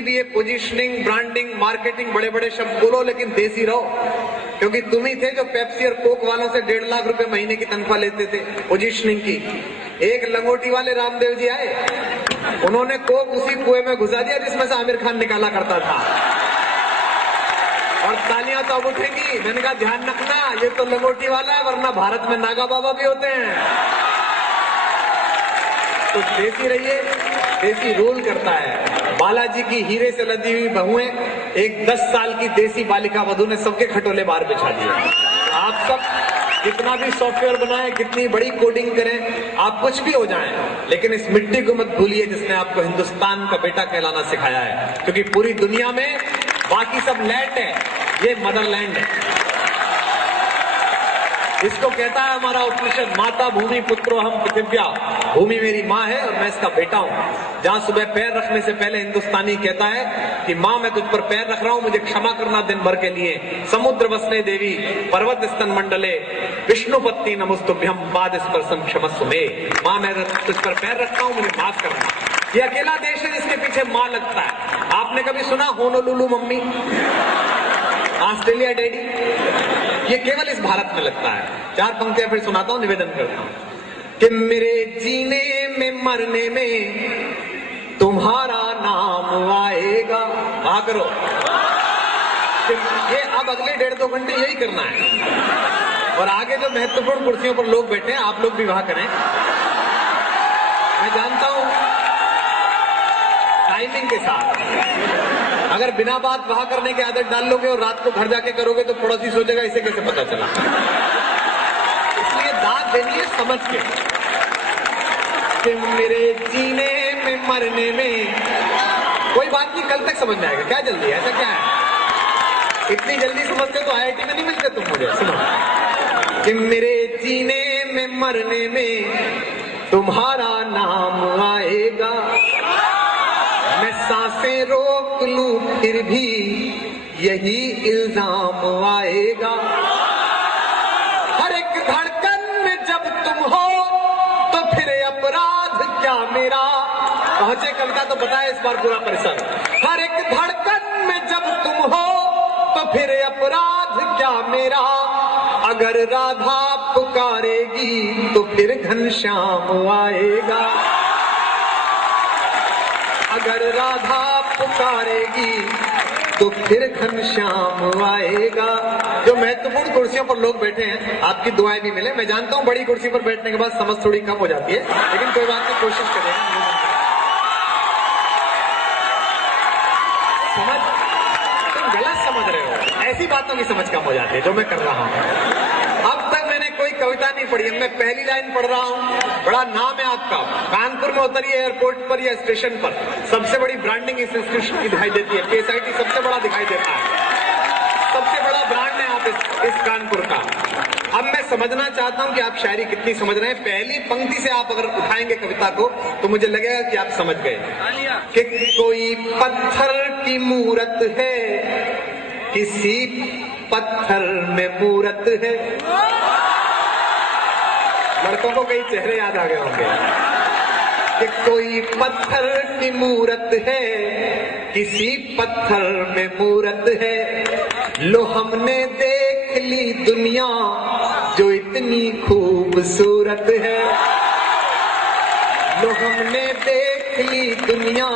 भी ये positioning, branding, marketing बड़े बड़े शब्द बोलो, लेकिन देसी रहो, क्योंकि तुम ही थे जो पेप्सी और कोक वालों से 1.5 लाख रुपए महीने की तनख्वाह लेते थे पोजीशनिंग की। एक लंगोटी वाले रामदेव जी आए, उन्होंने कोक उसी कुएं में घुसा दिया जिसमें से आमिर खान निकाला करता था, और तालियां तो अब उठेंगी। मैंने कहा ध्यान रखना, ये तो लंगोटी वाला है, वरना भारत में नागा बाबा भी होते हैं। तो देसी रहिए, देसी रूल करता है। बालाजी की हीरे से लदी हुई बहुएं, एक 10 साल की देसी बालिका वधू ने सबके खटोले बाहर बिछा दिए। आप सब कितना भी सॉफ्टवेयर बनाएं, कितनी बड़ी कोडिंग करें, आप कुछ भी हो जाएं, लेकिन इस मिट्टी को मत भूलिए जिसने आपको हिंदुस्तान का बेटा कहलाना सिखाया है, क्योंकि पूरी दुनिया में बाकी सब लैंड है, ये मदरलैंड है। इसको कहता है हमारा उपनिषद, माता भूमि पुत्रो हम पृथिव्या। भूमि मेरी माँ है और मैं इसका बेटा हूँ। जहाँ सुबह पैर रखने से पहले हिंदुस्तानी कहता है कि माँ मैं तुझ पर पैर रख रहा हूँ, मुझे क्षमा करना दिन भर के लिए। समुद्र वसने देवी पर्वत स्तन मंडले विष्णुपत्नी नमस्तुभ्यम पाद स्पर्शम क्षमस्व मे। माँ मैं तुझ पर पैर रखता हूँ, मुझे माफ करना। ये अकेला देश है जिसके पीछे माँ लगता है। आपने कभी सुना होनोलुलु मम्मी, ऑस्ट्रेलिया डैडी? ये केवल इस भारत में लगता है। 4 पंक्तियां फिर सुनाता हूं, निवेदन करता हूं कि मेरे जीने में मरने में तुम्हारा नाम आएगा। आ करो ये अब अगले 1.5-2 घंटे यही करना है। और आगे जो महत्वपूर्ण कुर्सियों पर लोग बैठे हैं, आप लोग भी वहां करें। मैं जानता हूं टाइमिंग के साथ, अगर बिना बात वहां करने की आदत डाल लोगे और रात को घर जाके करोगे तो पड़ोसी सोचेगा इसे कैसे पता चला। इसलिए दाद देनी है समझ के कि मेरे जीने में मरने में कोई बात नहीं, कल तक समझ में आएगा। क्या जल्दी है, ऐसा क्या है? इतनी जल्दी समझते तो IIT में नहीं मिलते तुम मुझे। सुनो कि मेरे जीने में मरने में तुम्हारा नाम आएगा, मैं सांसें रोक लूं फिर भी यही इल्जाम आएगा। हर एक धड़कन में जब तुम हो तो फिर अपराध क्या मेरा। पहुंचे कविता तो बताए इस बार पूरा परिसर। हर एक धड़कन में जब तुम हो तो फिर अपराध क्या मेरा। अगर राधा पुकारेगी तो फिर घनश्याम आएगा। अगर राधा पुकारेगी तो फिर घनश्याम आएगा। जो महत्वपूर्ण कुर्सियों पर लोग बैठे हैं, आपकी दुआएं भी मिले। मैं जानता हूं बड़ी कुर्सी पर बैठने के बाद समझ थोड़ी कम हो जाती है, लेकिन कोई बात नहीं, कोशिश करें। समझ तुम गलत समझ रहे हो, ऐसी बातों की समझ कम हो जाती है जो मैं कर रहा हूं। अब तक मैंने कोई कविता नहीं पढ़ी, मैं पहली लाइन पढ़ रहा हूं। बड़ा नाम है आपका, कानपुर में उतरिए एयरपोर्ट पर या स्टेशन पर, सबसे बड़ी ब्रांडिंग इस इंस्टीट्यूशन की दिखाई देती है। KSIT सबसे बड़ा दिखाई देता है, सबसे बड़ा ब्रांड है आप इस कानपुर का। अब मैं समझना चाहता हूं कि आप शायरी कितनी समझ रहे हैं। पहली पंक्ति से आप अगर उठाएंगे कविता को तो मुझे लगेगा कि आप समझ गए कि कोई पत्थर की मूरत है, किसी पत्थर में मूरत है। लड़कों को कई चेहरे याद आ गए होंगे कि कोई पत्थर की मूरत है, किसी पत्थर में मूरत है। लो हमने देख ली दुनिया जो इतनी खूबसूरत है। लो हमने देख ली दुनिया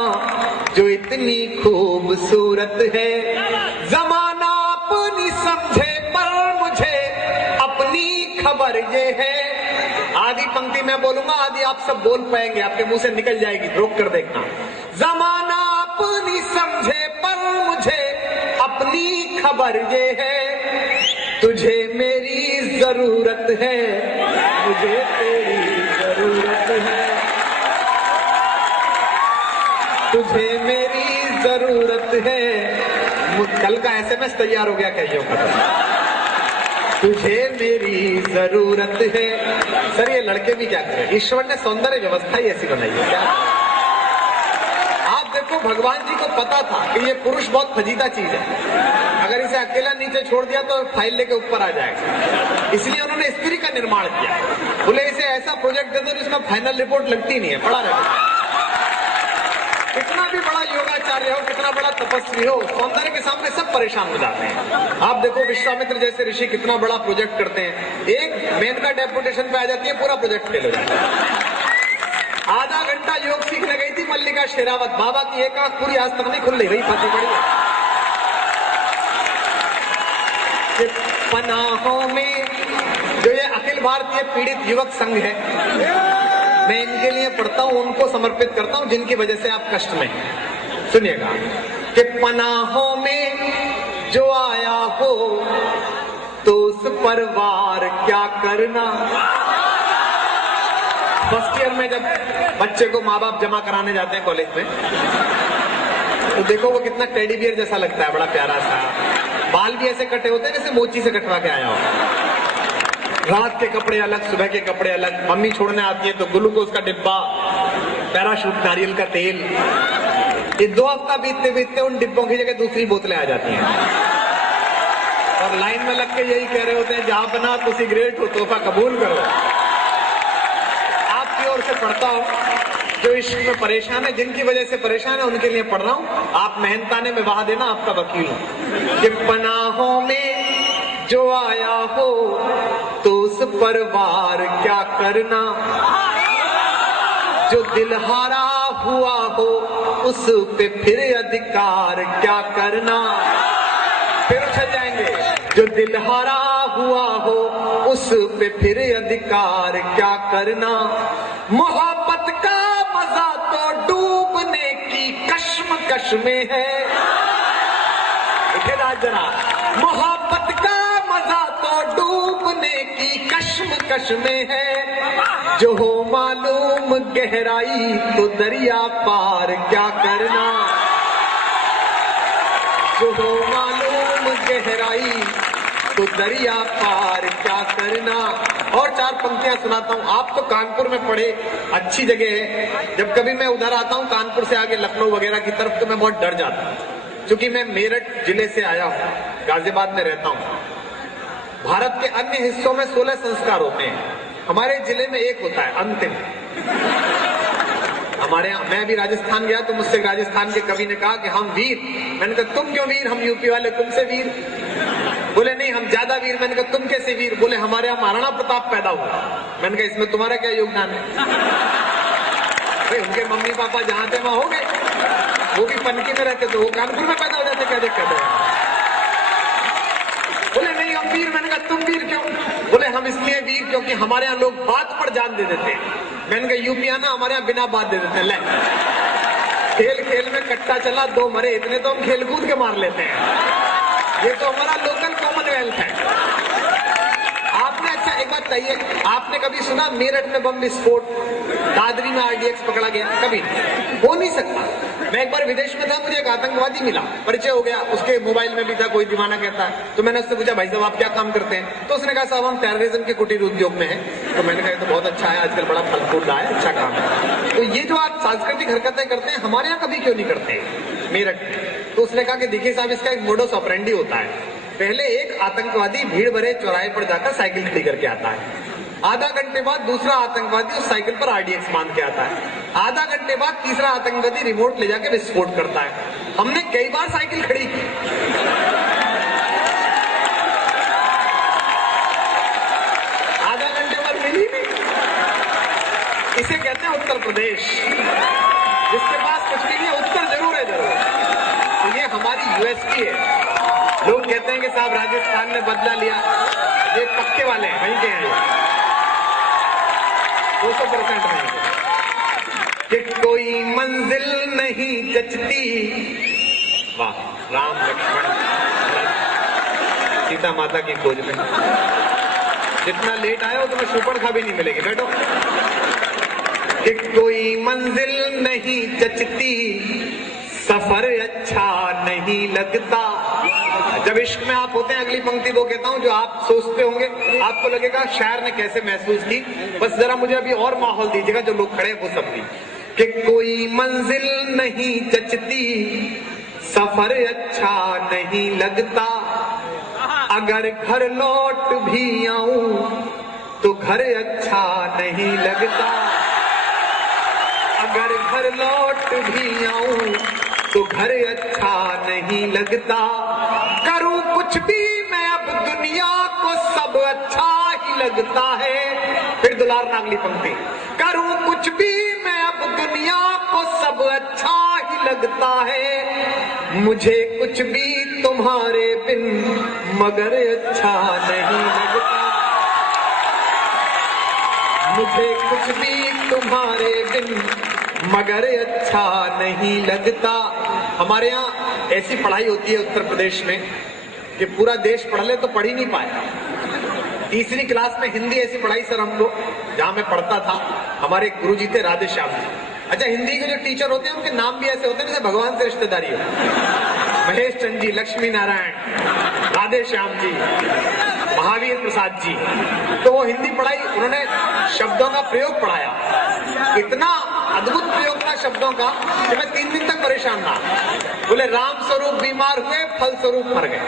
जो इतनी खूबसूरत है। जमाना अपनी समझे पर मुझे अपनी खबर ये है। आधी पंक्ति मैं बोलूंगा, आधी आप सब बोल पाएंगे, आपके मुंह से निकल जाएगी, रोक कर देखना। जमाना अपनी समझे पर मुझे अपनी खबर ये है। तुझे मेरी जरूरत है, मुझे तेरी जरूरत है। तुझे मेरी जरूरत है। कल का SMS तैयार हो गया, कहियो तुझे मेरी जरूरत है। सर ये लड़के भी क्या करें, ईश्वर ने सौंदर्य व्यवस्था ही ऐसी बनाई है। क्या आप देखो, भगवान जी को पता था कि ये पुरुष बहुत फजीदा चीज है, अगर इसे अकेला नीचे छोड़ दिया तो फाइल लेके ऊपर आ जाएगा। इसलिए उन्होंने स्त्री का निर्माण किया। बोले इसे ऐसा प्रोजेक्ट दे दो जिसमें फाइनल रिपोर्ट लगती नहीं है, पड़ा रहेगा। कितना भी बड़ा योगाचार्य हो, कितना बड़ा तपस्वी हो, सौंदर्य के सामने सब परेशान हो जाते हैं। आप देखो विश्वामित्र जैसे ऋषि कितना बड़ा प्रोजेक्ट करते हैं, एक मेनका डेपुटेशन पे आ जाती है, पूरा प्रोजेक्ट फेल हो जाता है। आधा घंटा योग सीखने गई थी मल्लिका शेरावत, बाबा की एक आंख पूरी आज तक नहीं खुल रही, फंसी पड़ी है। पनाहों में जो ये अखिल भारतीय पीड़ित युवक संघ है, मैं इनके लिए पढ़ता हूं, उनको समर्पित करता हूं जिनकी वजह से आप कष्ट में हैं। सुनिएगा कि पनाहों में जो आया हो तो उस पर वार क्या करना। फर्स्ट ईयर में जब बच्चे को माँ बाप जमा कराने जाते हैं कॉलेज में, तो देखो वो कितना टेडी बियर जैसा लगता है, बड़ा प्यारा सा, बाल भी ऐसे कटे होते हैं जैसे मोची से कटवा के आया हो, रात के कपड़े अलग, सुबह के कपड़े अलग, मम्मी छोड़ने आती है तो ग्लूकोज का डिब्बा, पैराशूट, नारियल का तेल। ये 2 हफ्ता बीतते बीतते उन डिब्बों की जगह दूसरी बोतलें आ जाती हैं और लाइन में लग के यही कह रहे होते हैं, जहां बना तो सिगरेट हो, तोहफा कबूल करो। आपकी ओर से पढ़ता हूं, जो इश्क में परेशान है, जिनकी वजह से परेशान है, उनके लिए पढ़ रहा हूं। आप मेहनताने में बहा देना, आपका वकील हूं। कि पनाहों में जो आया हो तो उस पर वार क्या करना, जो दिल हारा हुआ हो उस पे फिर अधिकार क्या करना। फिर उछल जाएंगे, जो दिल हारा हुआ हो उस पे फिर अधिकार क्या करना। मोहब्बत का मजा तो डूबने की कश्मकश में है। जरा, मोहब्बत का मजा तो डूबने की कश्मकश में है, जो हो मालूम गहराई तो दरिया पार क्या करना। जो हो मालूम गहराई तो दरिया पार क्या करना। और 4 पंक्तियां सुनाता हूं। आप तो कानपुर में पढ़े, अच्छी जगह है। जब कभी मैं उधर आता हूं कानपुर से आगे लखनऊ वगैरह की तरफ, तो मैं बहुत डर जाता हूं, क्योंकि मैं मेरठ जिले से आया हूं, गाजियाबाद में रहता हूं। भारत के अन्य हिस्सों में 16 संस्कार होते हैं, हमारे जिले में एक होता है, अंतिम। हमारे यहाँ, मैं अभी राजस्थान गया तो मुझसे राजस्थान के कवि ने कहा कि हम वीर। मैंने कहा तुम क्यों वीर, हम यूपी वाले तुमसे वीर। बोले नहीं हम ज्यादा वीर। मैंने कहा तुम कैसे वीर। बोले हमारे यहाँ महाराणा प्रताप पैदा हुआ। मैंने कहा इसमें तुम्हारा क्या योगदान है। भाई उनके मम्मी पापा जहां थे वहां हो गए, वो भी पनकी में रहते थे, वो कानपुर में पैदा हो जाते, क्या दिक्कत है। बोले नहीं हम वीर। मैंने कहा तुम वीर क्यों। बोले हम इसलिए वीर क्योंकि हमारे यहाँ लोग बात पर जान दे देते हैं। मैंने कहा यूपी आना, हमारे यहाँ बिना बात दे देते हैं। ले खेल खेल में कट्टा चला 2 मरे, इतने तो हम खेल कूद के मार लेते हैं। ये तो हमारा लोकल कॉमनवेल्थ है। आपने, अच्छा एक बात बताइए, आपने कभी सुना मेरठ में बम विस्फोट, दादरी में RDX पकड़ा गया? कभी हो नहीं सकता। मैं एक बार विदेश में था, मुझे एक आतंकवादी मिला, परिचय हो गया, उसके मोबाइल में भी था, कोई दीवाना कहता है। तो मैंने उससे पूछा भाई साहब आप क्या काम करते हैं? तो उसने कहा साहब हम टेररिज्म के कुटीर उद्योग में हैं। तो मैंने कहा तो बहुत अच्छा है, आजकल बड़ा फल फूल रहा है, अच्छा काम है। तो ये जो आप सांस्कृतिक हरकतें करते हैं, हमारे यहाँ कभी क्यों नहीं करते मेरठ में? तो उसने कहा कि देखिए साहब इसका एक मोडस ऑपरेंडी होता है। पहले एक आतंकवादी भीड़ भरे चौराहे पर जाकर साइकिल खड़ी करके आता है, आधा घंटे बाद दूसरा आतंकवादी उस साइकिल पर RDX बांध के आता है, आधा घंटे बाद तीसरा आतंकवादी रिमोट ले जाके विस्फोट करता है। हमने कई बार साइकिल खड़ी की। आधा घंटे बाद मिली नहीं। इसे कहते हैं उत्तर प्रदेश, जिसके पास कुछ भी नहीं है, उत्तर जरूर है जरूर। तो ये हमारी USP है। लोग कहते हैं कि साहब राजस्थान ने बदला लिया, ये पक्के वाले हैं, वहीं के हैं 200% वहीं के। कि कोई मंजिल नहीं जचती, वाह, राम लक्ष्मण सीता माता की खोज में। जितना लेट आए हो तुम्हें सुपरखा भी नहीं मिलेगी, बैठो। कि कोई मंजिल नहीं जचती, सफर अच्छा नहीं लगता। जब इश्क में आप होते हैं, अगली पंक्ति वो कहता हूं जो आप सोचते होंगे, आपको लगेगा शायर ने कैसे महसूस की, बस जरा मुझे अभी और माहौल दीजिएगा, जो लोग खड़े हैं वो सब भी। कि कोई मंजिल नहीं जचती, सफर अच्छा नहीं लगता, अगर घर लौट भी आऊं तो घर अच्छा नहीं लगता, अगर घर लौट भी आऊं तो घर अच्छा नहीं लगता। करूं कुछ भी मैं अब दुनिया को सब अच्छा ही लगता है। फिर दुलार नागली पंक्ति, करूं कुछ भी मैं अब दुनिया को सब अच्छा ही लगता है। मुझे कुछ भी तुम्हारे बिन मगर अच्छा नहीं लगता। मुझे कुछ भी तुम्हारे बिन मगर अच्छा नहीं लगता। हमारे यहाँ ऐसी पढ़ाई होती है उत्तर प्रदेश में कि पूरा देश पढ़ ले तो पढ़ ही नहीं पाए। तीसरी क्लास में हिंदी ऐसी पढ़ाई सर हमको, जहां मैं पढ़ता था, हमारे गुरुजी थे राधे श्याम जी। अच्छा, हिंदी के जो टीचर होते हैं उनके नाम भी ऐसे होते हैं जैसे भगवान से रिश्तेदारी हो। महेश चंद जी, लक्ष्मी नारायण, राधे श्याम जी, महावीर प्रसाद जी। तो वो हिंदी पढ़ाई, उन्होंने शब्दों का प्रयोग पढ़ाया, इतना अद्भुत प्रयोग था शब्दों का कि मैं 3 दिन तक परेशान रहा। बोले राम स्वरूप बीमार हुए, फल स्वरूप मर गए।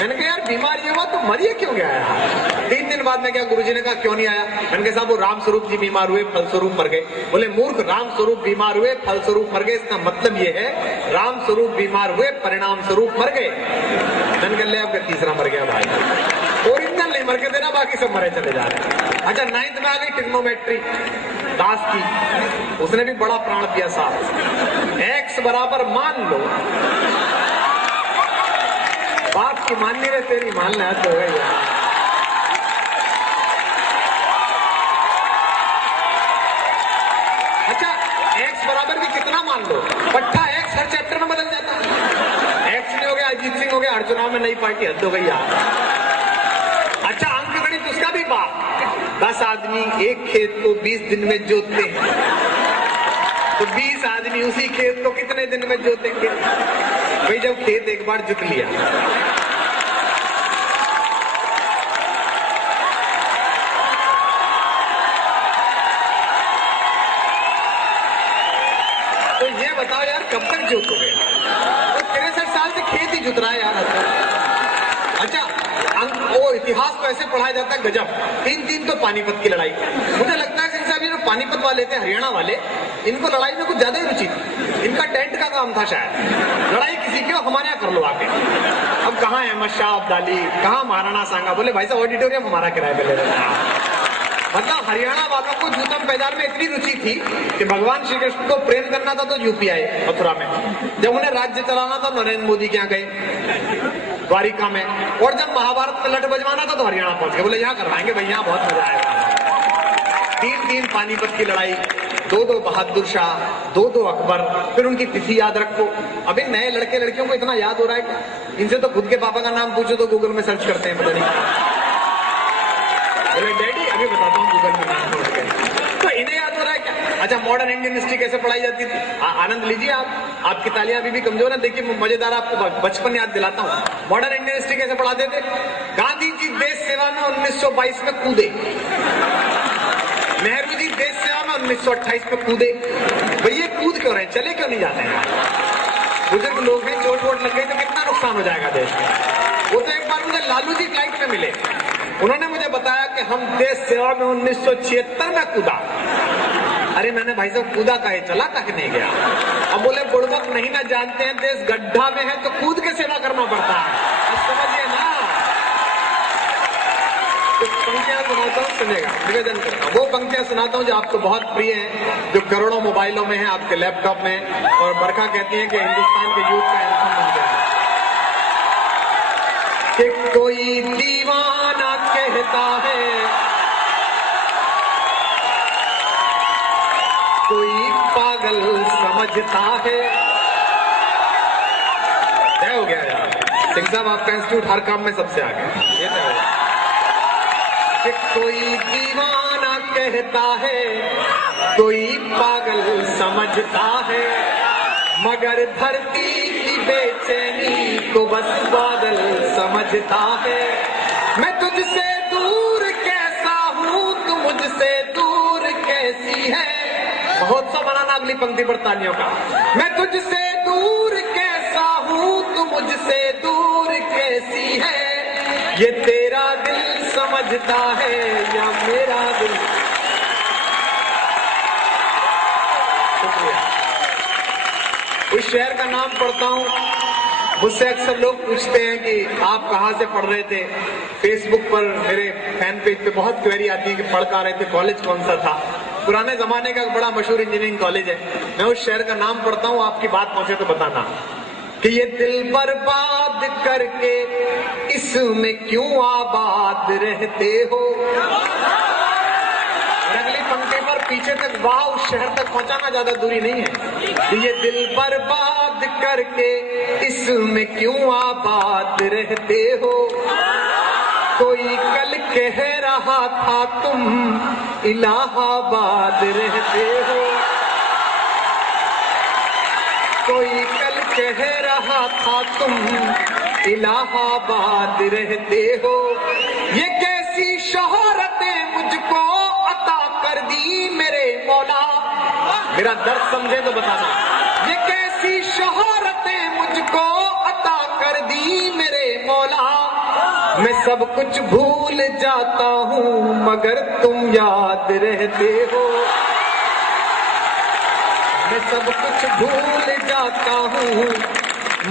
मैंने कहा यार बीमार ये हुआ तो मरिए क्यों गया यार। 3 दिन बाद में क्या, गुरुजी ने कहा क्यों नहीं आया। मैंने कहा साहब वो राम स्वरूप जी बीमार हुए, फल स्वरूप मर गए। बोले मूर्ख, राम स्वरूप बीमार हुए, फल स्वरूप मर गए, इसका मतलब ये है राम स्वरूप बीमार हुए, परिणाम स्वरूप मर गए। मैंने कहा ले आपका तीसरा मर गया भाई। ओरिजिनल नहीं मर के देना, बाकी सब मरे चले जा रहे। अच्छा, 9th में आ गई ट्रिग्नोमेट्री दास की, उसने भी बड़ा प्राण दिया साहब। x बराबर मान लो, बाप की माननी में तेरी मानना तो हो गई। अच्छा, x बराबर भी कितना मान लो, पट्टा x हर चैप्टर में बदल जाता है। x नहीं हो गया, अजीत सिंह हो गया, हर चुनाव में नई पार्टी, हद हो गई यार। अच्छा, अंक गणित उसका भी बाप, 10 आदमी एक खेत को 20 दिन में जोतते हैं, तो 20 आदमी उसी खेत को कितने दिन में जोतेंगे भाई। जब खेत एक बार जुत लिया, तो ये बताओ यार कब तक जोतोगे। तो 63 साल से खेत ही जुत रहा है यार। अच्छा, वो इतिहास को ऐसे पढ़ाया जाता है गजब। 3 तो पानीपत की लड़ाई। मुझे लगता है साहब ये जो पानीपत वाले थे, हरियाणा वाले, इनको लड़ाई में कुछ ज्यादा ही रुचि थी। इनका टेंट का काम था शायद, लड़ाई किसी की हो हमारे यहाँ कर लो आके। अब कहाँ है अहमद शाह अब्दाली, कहाँ महाराणा सांगा। बोले भाई साहब ऑडिटोरियम हमारा किराए पे ले लेना। मतलब हरियाणा वालों को जूतम पैदार में इतनी रुचि थी कि भगवान श्री कृष्ण को प्रेम करना था तो यूपी आए मथुरा में, जब उन्हें राज्य चलाना था नरेंद्र मोदी के यहाँ गए द्वारिका में, और जब महाभारत में लट बजवाना था तो हरियाणा पहुंच गए। बोले यहाँ करवाएंगे भाई, यहाँ बहुत मजा आएगा। 3 पानीपत की लड़ाई, 2 बहादुर शाह, 2 अकबर, फिर उनकी तिथि याद रखो। अभी नए लड़के लड़कियों को इतना याद हो रहा है, इनसे तो खुद के पापा का नाम पूछो तो गूगल में सर्च करते हैं, पता नहीं। बोले डैडी अभी बताता हूँ गूगल में नाम ढूंढ के। तो इन्हें याद हो रहा है क्या। अच्छा, मॉडर्न इंडियन हिस्ट्री कैसे पढ़ाई जाती थी, आनंद लीजिए आप, आपकी तालियां अभी भी कमजोर है। देखिए मजेदार, आपको बचपन याद दिलाता हूँ। मॉडर्न इंडियन हिस्ट्री कैसे पढ़ाते थे। गांधी जी देश सेवा में 1922 में कूदे, नेहरू जी देश सेवा में 1928 में कूदे। भैया कूद क्यों रहे, चले क्यों नहीं जाते हैं। बुजुर्ग लोग हैं, चोट वोट लग गई तो कितना नुकसान हो जाएगा देश में। वो तो एक बार मुझे लालू जी फ्लाइट में मिले, उन्होंने मुझे बताया कि हम देश सेवा में 1976 में कूदा। अरे मैंने भाई साहब कूदा काहे, चला तक नहीं गया। अब बोले बुड़बक नहीं ना जानते हैं, देश गड्ढा में है तो कूद के सेवा करना पड़ता है, समझिए ना। तो पंक्तियां सुनाता हूँ, सुनेगा, निवेदन करता हूँ। वो पंक्तियां सुनाता हूँ जो आपको बहुत प्रिय है, जो करोड़ों मोबाइलों में है, आपके लैपटॉप में। और बरखा कहती है कि हिंदुस्तान के यूथ का एंथम बन गया कि कोई दीवाना कहता है, कोई पागल समझता है। क्या हो गया यार, सिंह साहब आपका इंस्टीट्यूट हर काम में सबसे आगे। ये तो है कि कोई दीवाना कहता है, कोई पागल समझता है, मगर धरती की बेचैनी को बस बादल समझता है। मैं तुझसे दूर कैसा हूँ, तू मुझसे दूर कैसी है। महोत्सव मनाना अगली पंक्ति पर तालियों का। मैं तुझसे दूर कैसा हूँ, तू मुझसे दूर कैसी है। ये तेरा दिल समझता है या मेरा दिल। उस शहर का नाम पढ़ता हूँ, मुझसे अक्सर लोग पूछते हैं कि आप कहाँ से पढ़ रहे थे। फेसबुक पर मेरे फैन पेज पे बहुत क्वेरी आती है कि पढ़ कहाँ रहे थे, कॉलेज कौन सा था। पुराने जमाने का बड़ा मशहूर इंजीनियरिंग कॉलेज है। मैं उस शहर का नाम पढ़ता हूँ, आपकी बात पहुंचे तो बताना कि ये दिल बर्बाद करके इसमें क्यों आबाद रहते हो। अगली पंक्ति पर पीछे तक वाह उस शहर तक पहुंचाना ज्यादा दूरी नहीं है। ये दिल बर्बाद करके इसमें क्यों आबाद रहते हो। कोई कल कह रहा था तुम इलाहाबाद रहते हो। कोई कल कह रहा था तुम इलाहाबाद रहते हो। ये कैसी शोहरतें मुझको अता कर दी मेरे मौला। मेरा दर्द समझे तो बताना। ये कैसी शोहरतें मुझको अता कर दी मेरे मौला। मैं सब कुछ भूल जाता हूँ मगर तुम याद रहते हो। मैं सब कुछ भूल जाता हूँ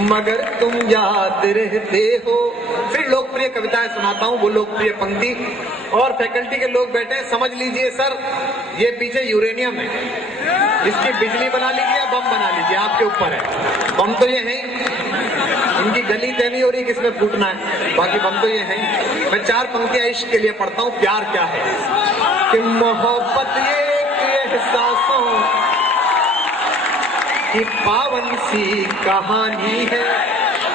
मगर तुम याद रहते हो। फिर लोकप्रिय कविताएं सुनाता हूँ, वो लोकप्रिय पंक्ति। और फैकल्टी के लोग बैठे, समझ लीजिए सर ये पीछे यूरेनियम है, इसकी बिजली बना लीजिए, बम बना लीजिए, आपके ऊपर है। बम तो ये है, इनकी गली तय नहीं हो रही किसमें फूटना है, बाकी बम तो ये है। मैं 4 पंक्तियां इश्क के लिए पढ़ता हूँ। प्यार क्या है कि मोहब्बत ये एहसासों की पावन सी कहानी है।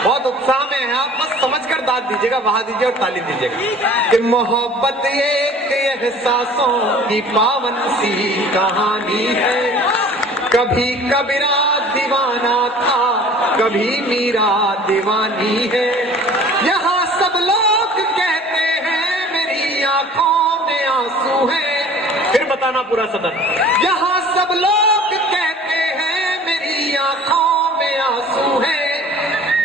बहुत उत्साह में है आप, बस समझकर दाद दीजिएगा, वहां दीजिए और ताली दीजिएगा कि मोहब्बत एक एहसासों की पावन सी कहानी है। कभी कबीरा दीवाना था, कभी मीरा दीवानी है। यहाँ सब लोग कहते हैं मेरी आंखों में आंसू है। फिर बताना पूरा सदन। यहाँ सब लोग कहते हैं मेरी आंखों में आंसू है।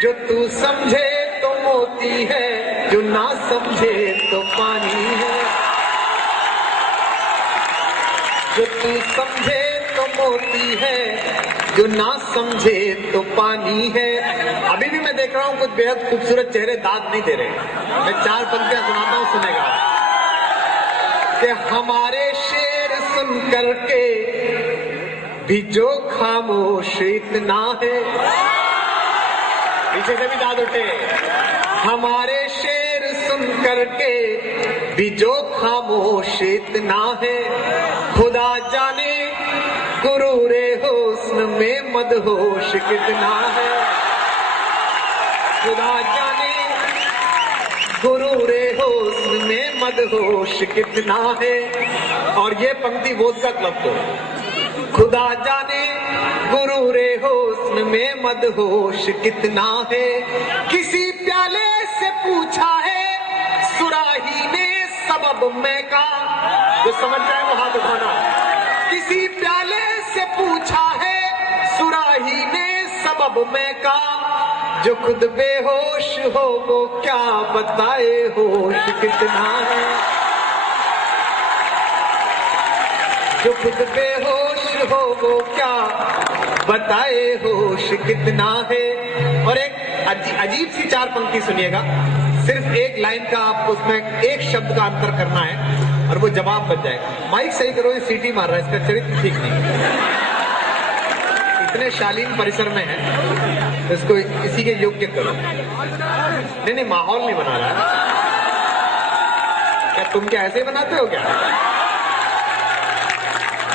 जो तू समझे तो मोती है, जो ना समझे तो पानी है। जो तू समझे तो मोती है, जो ना समझे तो पानी है। अभी भी मैं देख रहा हूँ कुछ बेहद खूबसूरत चेहरे दाद नहीं दे रहे। मैं 4 पंक्तियां सुनाता हूँ, सुनेगा कि हमारे शेर सुन करके भी जो खामोश इतना है। पीछे से भी दाद उठे। हमारे शेर सुन करके भी जो खामोश इतना है। खुदा जाने गुरूरे हुस्न में मदहोश कितना है। खुदा जाने गुरूरे हुस्न में मदहोश कितना है। और ये पंक्ति वोदका क्लब को। खुदा जाने गुरूरे हुस्न में मदहोश कितना है। किसी प्याले से पूछा है सुराही ने सबब मैं का। जो समझ जाए वो हाथ उठाना। किसी प्याले से पूछा है सुराही ने सबब मैं का। जो खुद बेहोश हो वो क्या बताए होश कितना है। जो खुद बेहोश हो वो क्या बताए होश कितना है। और एक अजीब सी 4 पंक्ति सुनिएगा। सिर्फ एक लाइन का आपको उसमें एक शब्द का अंतर करना है और वो जवाब बच जाएगा। माइक सही करो, ये सीटी मार रहा है, इसका चरित्र ठीक नहीं। इतने शालीन परिसर में है, इसको इसी के योग्य करो। नहीं, माहौल नहीं बना रहा है। क्या तुम क्या ऐसे बनाते हो क्या?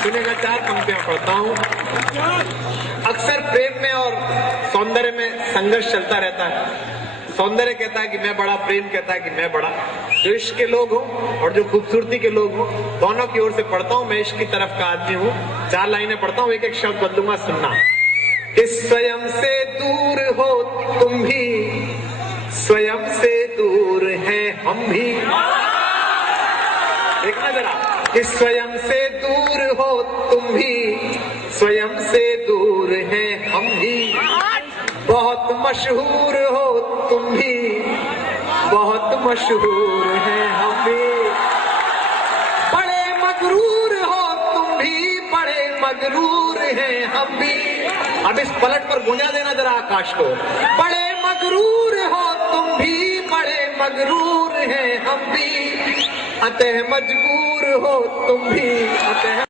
सुनेगा, 4 पंक्तियां पढ़ता हूं। अक्सर प्रेम में और सौंदर्य में संघर्ष चलता रहता है। सौंदर्य कहता है कि मैं बड़ा, प्रेम कहता है कि मैं बड़ा। जो इश्क के लोग हों और जो खूबसूरती के लोग हों, दोनों की ओर से पढ़ता हूं। मैं इश्क की तरफ का आदमी हूं। 4 लाइनें पढ़ता हूं, एक एक शब्द बदलूंगा, सुनना। कि स्वयं से दूर हो तुम भी, स्वयं से दूर हैं हम भी। देखना जरा। कि स्वयं से दूर हो तुम भी, स्वयं से दूर हैं हम भी। बहुत मशहूर हो तुम भी, बहुत मशहूर हैं हम भी। बड़े मगरूर हो तुम भी, बड़े मगरूर हैं हम भी। अब इस पलट पर गुंजा देना जरा आकाश को। बड़े मगरूर हो तुम भी, बड़े मगरूर हैं हम भी, अतः मजबूर हो तुम भी, अतः